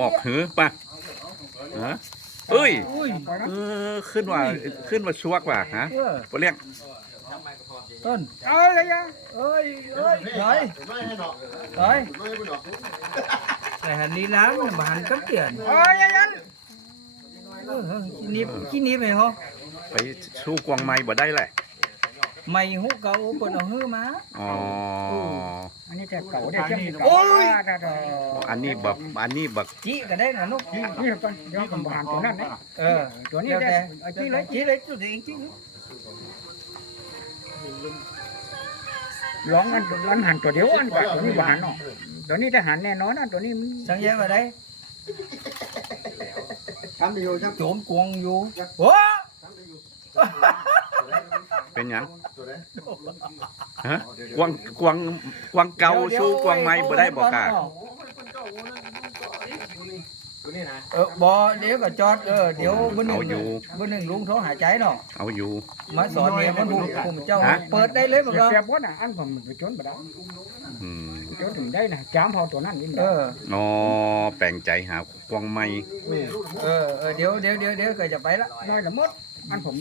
หมอกหือป่ะฮะเอ้ยอุ้ยเออขึ้นว่าขึ้นว่าชวกว่ะฮะเออบ่เลี้ยงต้นเอ้ยเลยยังเอ้ยเอ้ยถอยถอยแต่หันนี้ล้างมันบานก็เปลี่ยนเอ้ยยังเออเออขี้นิบขี้นิบไหมฮะไปสู้กวางไม้บ่ได้แหละ ไม่หูเก่าเปิดเอาฮื้อมา อ๋อ อันนี้แต่เก่าได้เทียมเก่าโอ้ยได้ได้อันนี้แบบอันนี้แบบจี้ก็ได้นะลูกนี่ก่อนเดี๋ยวผมผ่านตัวนั้นนะเออตัวนี้เดี๋ยวได้แต่เอาจี้ที่เลเลยยจี้เลยจุดเองจี้เลยร้องอันอันหันตัวเดียวอันกับตัวนี้หวานเนาะตัวนี้ได้หันแน่นอนนะตัวนี้มันสังเกตว่าได้ทำอยู่จังโจมกวงอยู่โอ้เป็นหยัง ฮะกวางกวางกวางเก่าสู้กวางไม้บ่ได้บ่กะตัวนี้นะเออบ่เดี๋ยวก็จอดเออเดี๋ยวมื้อหนึเอางอยู่มื้อหนึงลุงโทรหาใจเนาะเอาอยู่มาสอนเนี่ยมันผู้ผู้เจ้าฮะเปิดได้เลยบ่ก็เปรียบว่าน่ะอันผมไปจนบ่ได้อืมจนถึงได้นะจ้ามพอตัวนั้นนี่เอออ๋อแปลงใจหากวางไม้เออเออเดี๋ยวเดี๋ยวเดี๋ยวเดี๋ยวก็จะไปละน้อยละมด อันผม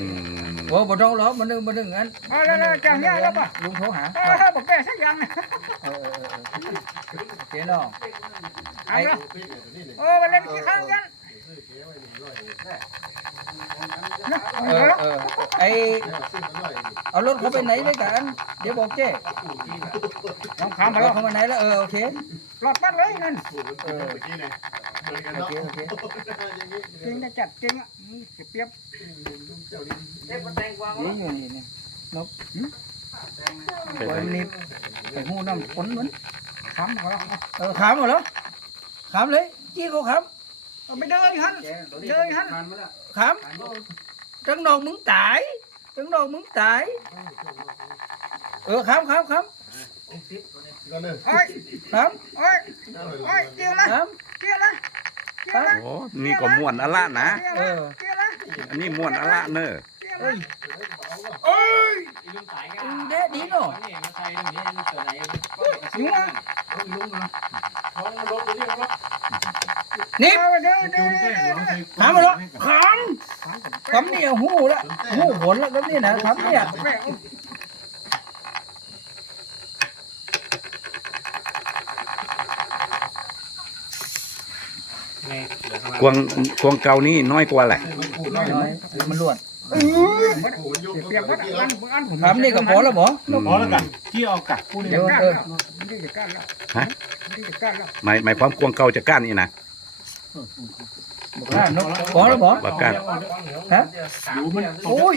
อืมโอ้บ่ต้องรอมันนึงมันนึงอันเอาแล้วแล้วจ้างยาแล้วป่ะลุงโทรหาเออถ้าบอกแก้สักอย่างนะเออเออเออโอเคเนาะเอาละโอ้มาเล่นขี้ข้างกันนะเออเออไอเอารถเขาไปไหนเลยกันเดี๋ยวบอกเจ้ลองข้ามเอาไปแล้วเขามาไหนแล้วเออโอเค หลอดปัดเลยนั่นเออโอเคโอเคจริงนะจัดจริงอะเปรียบนี่อยู่นี่นี่นบเป็นปล่ไรอยมันนี่ไปหูน้ำฝนเหมือนข้ามเขาแล้วเออขามหมดแล้วขามเลยจี้เขาขามไม่เดินหันเดินหันขามจังดอกมึงตายจังดอกมึงตายเออขามขามขา มโอ้ยขามโอ้ยโอ้ยเกี่ยวละขามเกี่ยวละเกี่ยวละโอ้นี่ก็ม่วนอะละนะเกี่ยวละเกี่ยวละอันนี้ม่วนอะละเนอะเกี่ยวเอ้ละยลุงสายกันอืมเด็ดดีเนาะนี่มาใส่ตรงนี้ตัวไหนหิวอะนี่เดินเดินเดินขามมาแล้วขามขามเนี่ยหูละหูผลแล้วก็นี่นะขามเนี่ย กวางกวางเก่านี่น้อยกว่าแหละน้อยมันล้วนเปรียบว่าอันอันผมขามนี่ก็พอแล้วบ่อืมพอแล้วกันที่เอากัดพูดเดี๋ยวก้านแล้วนี่จะก้านแล้วนี่จะก้านแล้วหมายหมายความกวางเก่าจะก้านนี่นะอ่านกพอแล้วบ่บ่ก้านฮะดูมันโอ้ย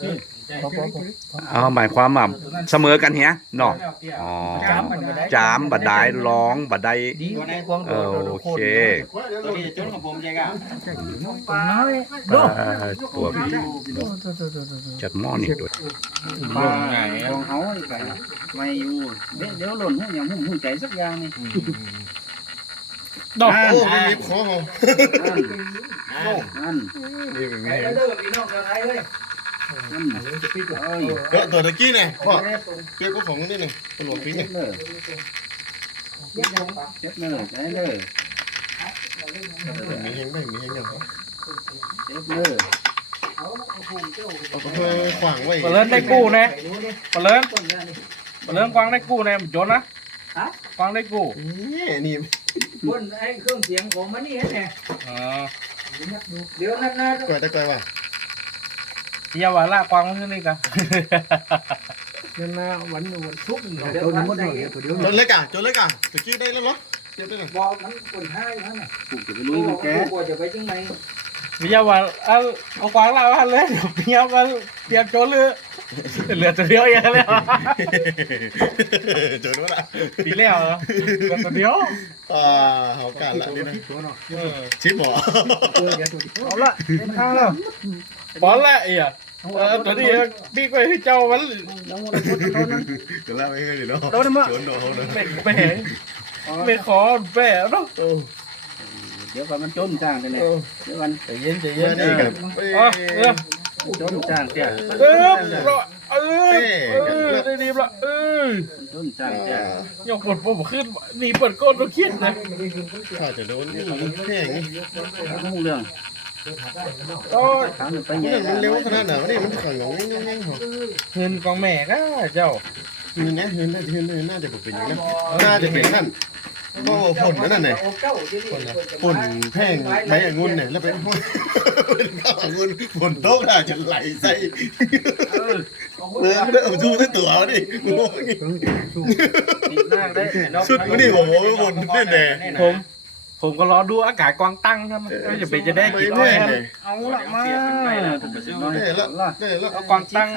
พอพอพอ เอาหมายความว่าเสมอกันเฮียเนาะอ๋อจามมันก็ได้จามบัดได้ร้องบัดได้ดีกวางเอโดอดโดโอดโคเคตรตัวนี้จนกับผมใจกันตัวน้อยโดเออตัวพี่โดดโดดโดดโดดโดดจัดหม้อนี่ด้วยลงไงลงเขาไปไม่อยู่เดี๋ยวเดี๋ยวหล่นให้อย่างมุ่งใจสักอย่างนี่โอ้ไม่มีของผมนั่นไปเด้อพี่น้องชาวไทยเฮ้ยนั่น เอ้ยตัวตะกี้เนี่ยพ่อเปียบกับของนี่หนึ่งตำรวจปีเจ็เนี่ยบเลยเจ็บเลยใจเลยมีเฮงไหมมีเฮงอย่างเจ็บเลยเอาไปเพื่อขวางไว้เปลินได้กู้น่เปลินเปลินกวางได้กู้น่โจนนะกวางได้กู้นี่นี่บนไอ้เครื่องเสียงของมันนี่แหละอ๋อเดี๋ยวนั่นนะก่อยตะก่อยว่ะ เที่ยวว่าละกวางมันขึ้นนี่กันเดินมาวันวันทุกข์เดี๋ยวทำได้ตัวเดียวจนเล็กอะจนเล็กอะตะกี้ได้แล้วเหรอเทียบได้หนึ่งบอกมันคนให้นั่นน่ะกูจะไปลุยมันแกกลัวจะไปจังไหนเที่ยวว่าเอาเอากวางละว่าเลยเที่ยวว่าเตรียมโจนเลยเหลือตัวเดียวอย่างแล้วจนว่าละปีแล้วเหรอเหลือตัวเดียวอ่าเขาการละนี่นะเออชิปหมอเอาละข้างแล้วบอลละไอ้อะ เออตัวนี้พี่ก็ให้เจ้ามันจะเล่าให้เลยเนาะโดนมาจนโดนเลยเป็นแผลไม่ขอแผลเนาะเดี๋ยวมันจมจ้างไปเลยเดี๋ยวมันใจเย็นใจเมื่เย็อนนี่กับอ๋อเออจมจ้างเตี้ยเออรอเออเออได้ดีละเออต้นจังจ้ะยกปวดปวดขึ้นหนีเปิดก้นก็เครียดนะข้าจะโดนนี่แห้งนี่รู้เรื่อง โอ้ยถามไปนี่แย่มันเร็วขนาดไหนวะนี่มันขังงงงงงเหรอเงินกองแม่ก็เจ้าคืนนี้คืนน่าคืนน่าจะเป็นอย่างนั้นน่าจะเป็นนั่นโอ้ผลนั่นน่ะผลแพ่งใบองุ่นเนี่ยแล้วไปห้อยเป็นข้าวองุ่นผลโต๊ะน่าจะไหลใส่เออไม่ได้เอาดูทั้งตัวนี่โอ้ยติดหน้าได้สุดนี่โอ้โหผลแน่ผม ผมก็รอดูอากาศกวางตั้งครับว่าจะเป็นจะได้ๆกี่ร้อยครับเอาละมาได้แล้วได้แล้วเอากวางตั้ง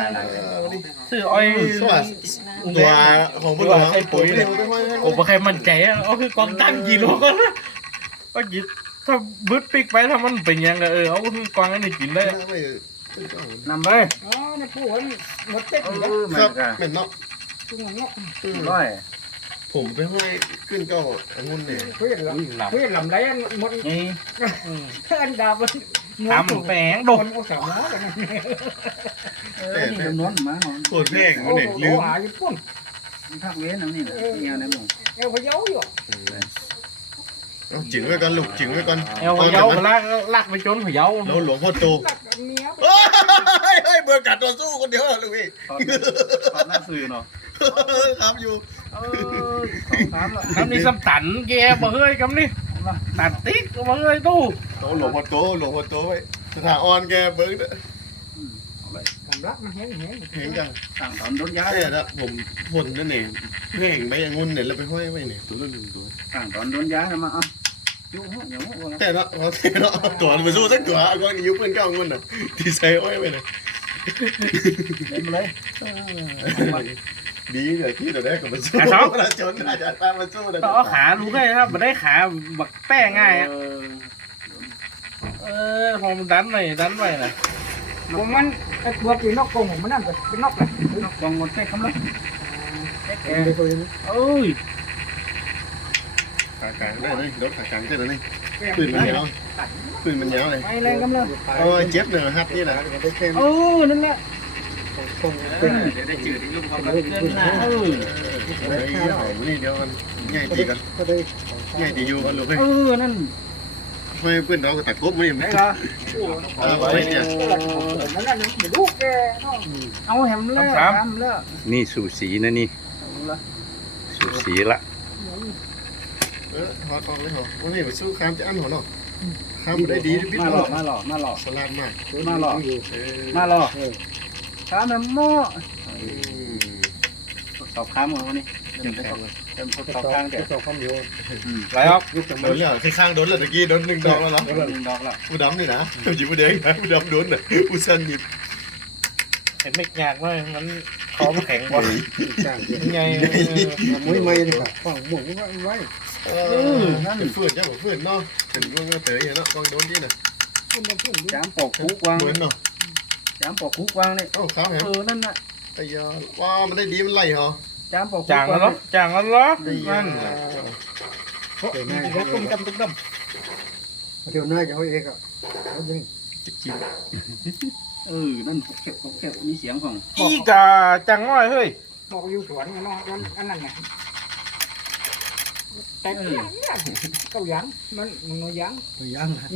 ซื้ออ้อยสวัสดีตัวของพวกเราปุ๋ยเนี่ยโอ้ปใครมั่นใจอะเอาคือกวางตั้งกี่โลก็นะก็ยิถ้าบึดปิกไปถ้ามันเป็นยังไงเออเอาคือกวางอันนี้กินได้นำไปอ๋อในผู้คนหมดเต็มเอแล้วอมัครันบก็เป็นเนาะทุกอย่างเนาะร้อย ผมไปห้อยขึ้นก็องุ่นเนี่ย เพื่อนลำเพื่อนลำไรหมดนี่อันดาบทำแปงโดโดนนเอาสามล้อกันเออนี่จำนวนมาโคตรแห้งโอ้เนี่ยโหลืมหาอยู่ปุ่นทักเว้นเอานี่นะเงี้ยในหมู่เอวพะเยาอยู่จิงไว้ก่อนลูกจิงไว้ก่อนเอวพะเยาลากลากไปจนพะเยาแล้วหลวงพ่อโตรักเมียเฮ้ยเฮ้ยเบอร์กัดตัวสู้คนเดียวลูกพี่ตอนหน้าสื่อเนาะครับอยู่ เออของสามละคำนี้สำตันแกบ่เฮ้ยคำนี้ตัดติ๊กบ่เฮ้ยตู้โตหลวงพ่อโตหลวงพ่อโตไว้สถาออนแกเบิร์กกำลักมันเห็นเห็นเห็นจังต่างตอนโดนย้ายใช่แล้วผมผลนั่นเองแห้งใบองุ่นเนี่ยแล้วไปห้อยไว้เนี่ยตัวละหนึ่งตัวต่างตอนโดนย้ายมาอะยุ่งอย่างว่าแต่ละพอแต่ละตัวมันสู้สักตัวก่อนยุบเป็นเก้าองุ่นน่ะที่ใส่ห้อยไว้เนี่ยเล่นเลย ดีเลยที่เราได้กับมันสู้เราจนอาจารย์ตามมันสู้เลยต้องเอาขาลูกให้ครับบ่ได้ขาบักแป้ง่ายอะเออพอมันดันหน่อยดันไว้น่ะผมมันไอ้ตัวกี่นกกงผมมันนั่นเป็นนกเลยกองหมดไปคำละเออเอ้ยขากลางได้เลยรถขากลางได้เลยปืนมันยาวปืนมันยาวเลยไม่แรงกำลังโอ้ยเจ็บเนอะฮัทนี่แหละโอ้นั่นแหละ ได้จืดที่ลูกเขาเดินหน้าเออเฮ้ยหอมนี่เดี๋ยวมันง่ายดีกันง่ายดีอยู่กันลูกเฮ้ยเออนั่นไม่เพื่อนเราก็ตะกบมันไหนนี่ก็เอาไว้เนี่ยนั่นนั่นลูกแกเอาแฮมแล้วทำแล้วนี่สูสีนะนี่สูสีละเออถอดออกเลยเหรอวันนี้ไปสู้ข้ามจะอันหัวเนาะข้ามได้ดีบิดมาหลอกมาหลอกมาหลอกสลาดมากมาหลอกเออมาหลอก ข้ามแม่สอบข้ามของนี่เต็มเต็มสอบข้างเด็ดไหลออกโดนแล้วข้างโดนแล้วตะกี้โดนหนึ่งดอกแล้วเหรอหนึ่งดอกและผู้ดำนี่นะอยู่ผู้แดงนะผู้ดำโดนน่ะผู้สั้นหยิบเห็นไม่ยากเลยมันคอมแข็งบ่ยังไงมุ้ยไม่เลยค่ะฝั่งหมุนไว้เออนั่นเฟื่อนจ้าเฟื่อนเนาะถึงว่าเต๋อเนาะกองโดนที่น่ะจ้ามปอกคุกวางเหมือนเนาะ จามปอกคุกวางเลยเอ้าข้าวแฮมเออนั่นน่ะไอ้ยาว่ามันได้ดีมันไล่เหรอจามปอกคุกจางแล้วเหรอจางแล้วเหรอได้ยันั่งนล่ะเดี๋ยวหน้าตุ้มดำตุ้มดเดี๋ยวหน้าจะเขาเองอะเขายิงจิกจิกเออ นั่นเข็บเข็บมีเสียงของำอีกาจังน้อยเฮ้ยบอกอยู่สวนกันเนาะอันนั้นไง แต่เก้ายังมันมันยังตัวย่างนะ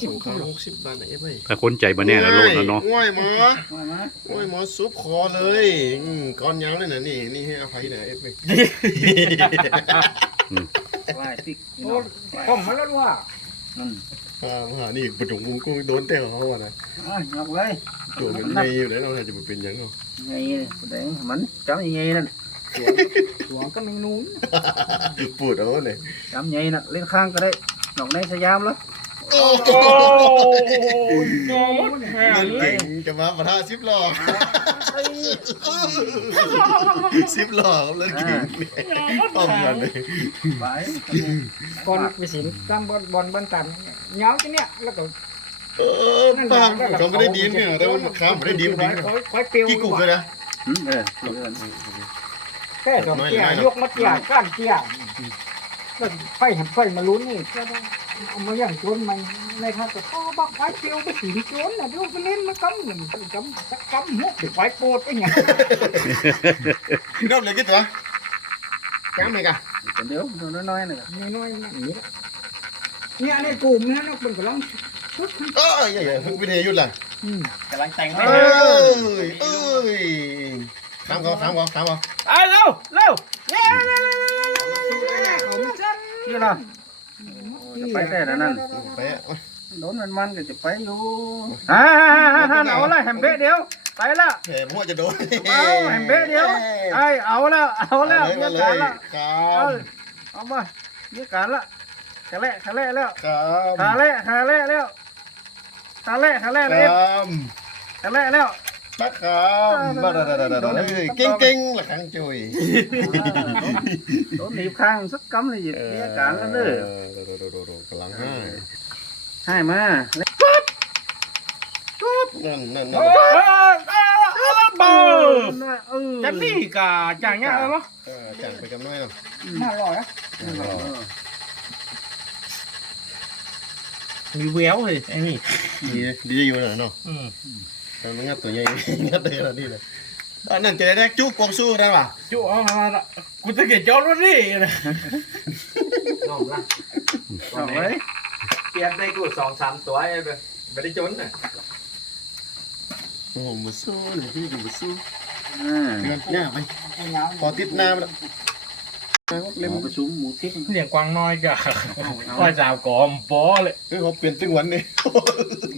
สูงข้าวหกสิบบาทไหนเว้ยถ้าคนใจบ่แน่แล้วโลดแล้วเนาะง่อยหมอมามาง่อยหมอซุปคอเลยอืมก้อนยาวเลยนะนี่นี่ให้อภัยนะเอฟเว้ยไหวติ๊กโอ้กล้องมาแล้วว่านั่นอ่ามาหานี่ปดุงมุงกุ้งโดนเตะเขาว่ะนะอะงับเลยตัวมันในอยู่แล้วเราจะมาเป็นยังเนาะ ไงแดงมันจำยังไงนั่น สวนก็มีนู้นปวดเอาเนี่ยจำยังไงน่ะเล่นข้างก็ได้ดอกในสยามแล้วโอ้โอ้ยงอมดห่ามันเลเก่ยงจะมาประท่าซิปหล่อซิปหล่อครับแล้วเก่งเนี่ยป้อมกันเลยไปก่อนไปสินตามบอลบอลบ้านกันเงาที่เนี้ยแล้วก็เออป้าก็ไม่ได้ดีเนี่ยแต่มันข้ามไม่ได้ดีมันดีค่อยค่อยเปรี้ยว กี่กุกเลยนะเออ แค่ดอกเตี้ยยกมาเตี้ยก้านเตี้ยแล้วไฟหันไฟมาลุ้นนี่ก็ได้เอามาอย่างโจนมันในข้าก็พ่อบักไว้เปียวไปถึงโจนนะเดี๋ยวไปเล่นมากำหนึ่งกำสักกำมุกเดี๋ยวไว้โปรดไปอย่างรอบเลยกี่ตัวจ้างไหมกะเดี๋ยวเดี๋ยวน้อยๆนี่น้อยๆนั่นนี่เนี่ยในกลุ่มเนี่ยนะเป็นกำลังเอ้ยอย่าวิทยุหล่ะกำลังแต่งเอ้ยเอ้ย ถามเขาถามเขาถามเขาไอ้เร็วเร็วนี่ล่ะจะไปแต่ละนั่นไปอะโดนมันมันก็จะไปอยู่อ่าเอาละแฮมเบ้เดียวไปละแหมมั่วจะโดนเอาแฮมเบ้เดียวไอ้เอาแล้วเอาแล้วเลมียการละครัเอาบเอามามีการละขาเละขาเละแล้วครับขาเละขาเละแล้วขาเละขาเละคแล้วรับขาเละแล้วนะครับบ้าดาดาดาดาเก่งเก่ง ละครั้งจุยโดนหนีบข้างสักกำเลยมีอาการแล้วเด้อกำลังให้ใช่มานั่นนั่นเอนั่นอเออเออเบอร์เออจะนี่กะจ่างเงี้ยเหรอเออจังไปกับน้อยเนาะน่าอร่อยนะมีแววเลยไอ้นี่ดีดีอยู่นะเนาะอื มแต่มันงัดตัวใหญ่งัดตัวละนี่เลยอันนั้นจะได้จุกกวงสู้ได้ป่ะจู่เอามาละกูจะเก็บจอดรถนี่นะน้องละเอาไว้เปลี่ยนได้กูสองสามตัวไอ้เบ้ไม่ได้จนน่ะโอ้โหมาสู้หรือพี่ดูมาสู้อ่าเดือนหน้าไปพอติดหน้ามัน เล่มประชุมหมูทิ้งเลี้ยงกวางน้อยกะน้อยสาวกอมปอเลยเฮ้ยเขาเปลี่ยนตึงวันนี่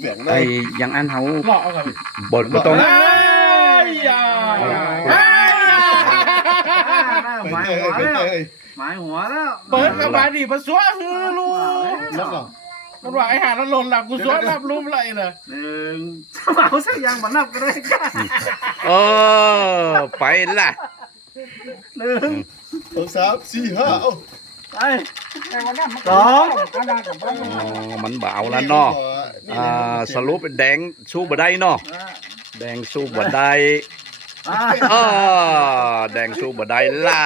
แบ่งได้ไอ้ยังอันเฮาเหมาะกับบทบ่ต้องเฮ้ยอย่าเฮ้ยหมายเอ้หัวยแล้วเอ้ยหมายหัวแล้วเปิดกระบาดีมาสวฮือลูกแล้วก็มันว่าไอ้หาแล้วหล่นหลับกูสวรับรูปอะไรเลยหนึ่งเมาสักอย่างบันนับก็ได้กันเออไปละหนึ่ง สองสามสี่ห้าเอ้าไปแต่วันนั้นมันสองก็ได้กับบ้านอ๋อมันเบาแล้วเนาะอ่าสรุปเป็นแดงสู้บ่ได้เนาะแดงสู้บ่ได้อ่าเออแดงสู้บ่ได้ล่ะ